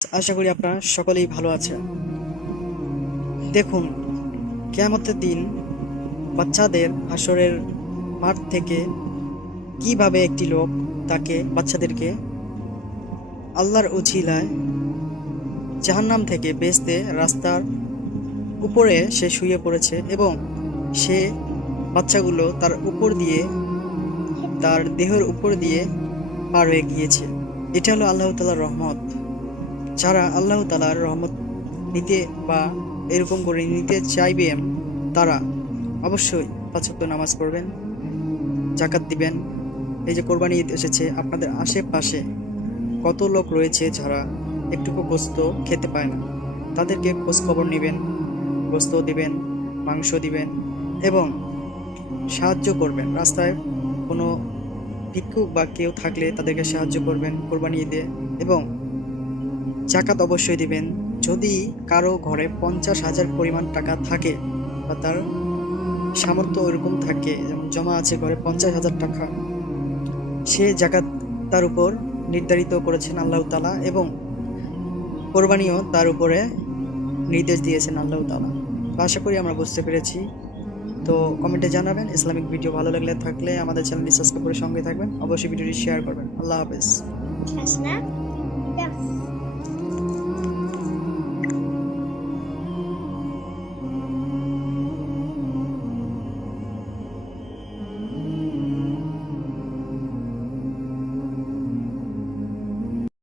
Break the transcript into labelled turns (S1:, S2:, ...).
S1: আশা করি আপনারা সকলেই ভালো আছেন। দেখুন, কেয়ামতের দিন বাচ্চাদের আসরের মাঠ থেকে কীভাবে একটি লোক তাকে, বাচ্চাদেরকে আল্লাহর উছিলায় জাহান্নাম থেকে বেচতে রাস্তার উপরে সে শুয়ে পড়েছে এবং সে বাচ্চাগুলো তার উপর দিয়ে, তার দেহের উপর দিয়ে পার হয়ে গিয়েছে। এটা হলো আল্লাহ তালার রহমত। যারা আল্লাহ তালার রহমত নিতে বা এরকম করে নিতে চাইবেন তারা অবশ্যই পাঁচক্ত নামাজ পড়বেন জাকাত দিবেন। এই যে কোরবানি ঈদ এসেছে, আপনাদের আশেপাশে কত লোক রয়েছে যারা একটুকু গোস্ত খেতে পায় না? তাদেরকে খোঁজ খবর নেবেন, গোস্ত দিবেন, মাংস দিবেন এবং সাহায্য করবেন। রাস্তায় কোনো ভিক্ষুক বা কেউ থাকলে তাদেরকে সাহায্য করবেন কোরবানি ঈদে এবং জাকাত অবশ্যই দিবেন। যদি কারও ঘরে পঞ্চাশ হাজার পরিমাণ টাকা থাকে বা তার সামর্থ্য ওরকম থাকে, যেমন জমা আছে ঘরে পঞ্চাশ হাজার টাকা, সে জাকাত তার উপর নির্ধারিত করেছেন আল্লাহ তালা এবং কোরবানিও তার উপরে নির্দেশ দিয়েছেন আল্লাহ তালা তো আশা করি আমরা বুঝতে পেরেছি। তো কমেন্টে জানাবেন, ইসলামিক ভিডিও ভালো লাগলে থাকলে আমাদের চ্যানেলটি সাবস্ক্রাইব করে সঙ্গে থাকবেন। অবশ্যই ভিডিওটি শেয়ার করবেন। আল্লাহ হাফেজ.
S2: Thank you.